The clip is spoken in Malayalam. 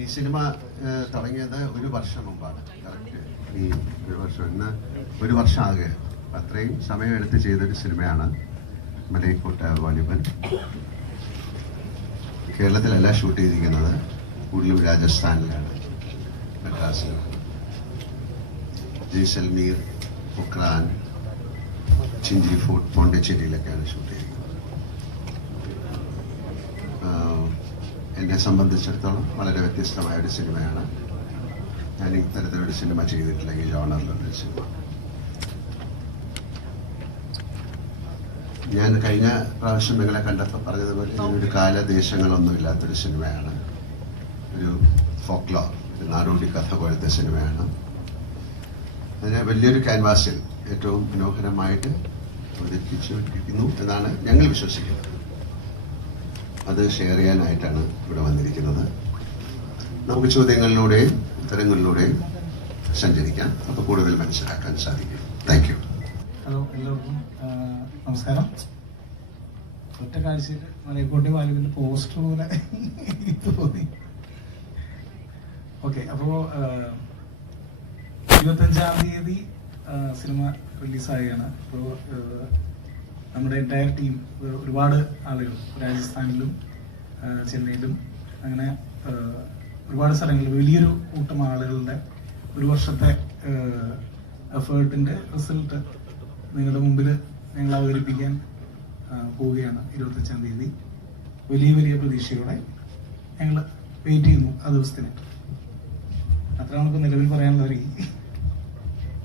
ഈ സിനിമ തുടങ്ങിയത് ഒരു വർഷം മുമ്പാണ്. കറക്റ്റ് ഈ ഒരു വർഷം ഇന്ന് ഒരു വർഷം ആകെ അത്രയും സമയം എടുത്ത് ചെയ്തൊരു സിനിമയാണ് മലൈക്കോട്ട വാലിബൻ. കേരളത്തിലല്ല ഷൂട്ട് ചെയ്തിരിക്കുന്നത്, കൂടുതലും രാജസ്ഥാനിലാണ്, മദ്രാസിലാണ്, ജയ്സൽമീർ, പൊക്രാൻ, ചിഞ്ചി ഫോർട്ട്, പോണ്ടിച്ചേരിയിലൊക്കെയാണ് ഷൂട്ട് ചെയ്തിരിക്കുന്നത്. എന്നെ സംബന്ധിച്ചിടത്തോളം വളരെ വ്യത്യസ്തമായ ഒരു സിനിമയാണ്. ഞാൻ ഇത്തരത്തിലൊരു സിനിമ ചെയ്തിട്ടില്ല, ഈ ജോണറിലൊരു സിനിമ. ഞാൻ കഴിഞ്ഞ പ്രാവശ്യം നിങ്ങളെ കണ്ടപ്പോൾ പറഞ്ഞതുപോലെ ഒരു കാലദേശങ്ങളൊന്നും ഇല്ലാത്തൊരു സിനിമയാണ്. ഒരു ഫോക്ലോർ, ഒരു നാടോടി കഥ പോലത്തെ സിനിമയാണ്. അതിനെ വലിയൊരു ക്യാൻവാസിൽ ഏറ്റവും മനോഹരമായിട്ട് അവതരിപ്പിച്ചിരിക്കുന്നു എന്നാണ് ഞങ്ങൾ വിശ്വസിക്കുന്നത്. അത് ഷെയർ ചെയ്യാനായിട്ടാണ് ഇവിടെ വന്നിരിക്കുന്നത്. നമുക്ക് ചോദ്യങ്ങളിലൂടെയും ഉത്തരങ്ങളിലൂടെയും സഞ്ചരിക്കാം, അപ്പോൾ കൂടുതൽ മനസ്സിലാക്കാൻ സാധിക്കും. Thank you. ഹലോ, എല്ലാവർക്കും നമസ്കാരം. ഒറ്റ കാഴ്ചയിൽ മലൈക്കോട്ടെ വാലിബിന്റെ പോസ്റ്റർ പോലെ തോന്നി. ഓക്കെ, അപ്പോൾ 25-ാം തീയതി സിനിമ റിലീസാവുകയാണ്. അപ്പോൾ നമ്മുടെ എൻറ്റയർ ടീം, ഒരുപാട് ആളുകൾ രാജസ്ഥാനിലും ചെന്നൈയിലും അങ്ങനെ ഒരുപാട് സ്ഥലങ്ങളിൽ വലിയൊരു കൂട്ടം ആളുകളുടെ ഒരു വർഷത്തെ എഫേർട്ടിൻ്റെ റിസൾട്ട് നിങ്ങളുടെ മുമ്പിൽ ഞങ്ങൾ അവതരിപ്പിക്കാൻ പോവുകയാണ് 25-ാം തീയതി. വലിയ വലിയ പ്രതീക്ഷയോടെ ഞങ്ങൾ വെയിറ്റ് ചെയ്യുന്നു ആ ദിവസത്തിന്. അത്രയാണ് ഇപ്പോൾ നിലവിൽ പറയാനുള്ളത്.